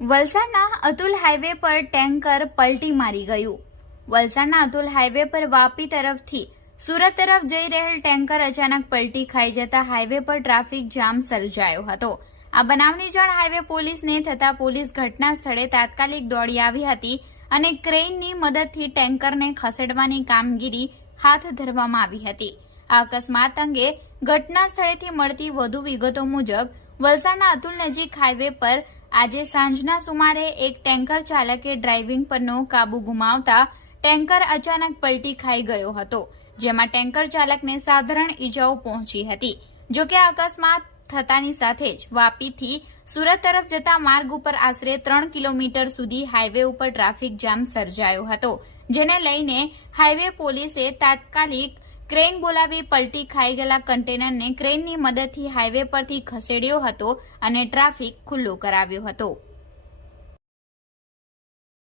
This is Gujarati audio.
વલસાડના અતુલ હાઈવે પર ટેન્કર પલટી મારી ગયું। વલસાડના અતુલ હાઈવે પર વાપી તરફથી સુરત તરફ જઈ રહેલ ટેન્કર અચાનક પલટી ખાઈ જતા હાઈવે પર ટ્રાફિક જામ સર્જાયો હતો। આ બનાવની જાણ હાઈવે પોલીસને થતા પોલીસ ઘટના સ્થળે તાત્કાલિક દોડી આવી હતી અને ક્રેનની મદદથી ટેન્કરને ખસેડવાની કામગીરી હાથ ધરવામાં આવી હતી। આ અકસ્માત અંગે ઘટના સ્થળેથી મળતી વધુ વિગતો મુજબ વલસાડના અતુલ નજીક હાઈવે પર આજે સાંજના સુમારે એક ટેન્કર ચાલકે ડ્રાઇવિંગ પરનો કાબુ ગુમાવતા ટેન્કર અચાનક પલટી ખાઈ ગયો હતો, જેમાં ટેન્કર ચાલકને સાધારણ ઈજાઓ પહોંચી હતી। જો કે આ અકસ્માત થતાની સાથે જ વાપીથી સુરત તરફ જતા માર્ગ ઉપર આશરે 3 કિલોમીટર સુધી હાઈવે ઉપર ટ્રાફિક જામ સર્જાયો હતો, જેને લઈને હાઈવે પોલીસે તાત્કાલિક ક્રેન બોલાવી પલટી ખાઈ ગયેલા કન્ટેનરને ક્રેનની મદદથી હાઈવે પરથી ખસેડ્યો હતો અને ટ્રાફિક ખુલ્લો કરાવ્યો હતો।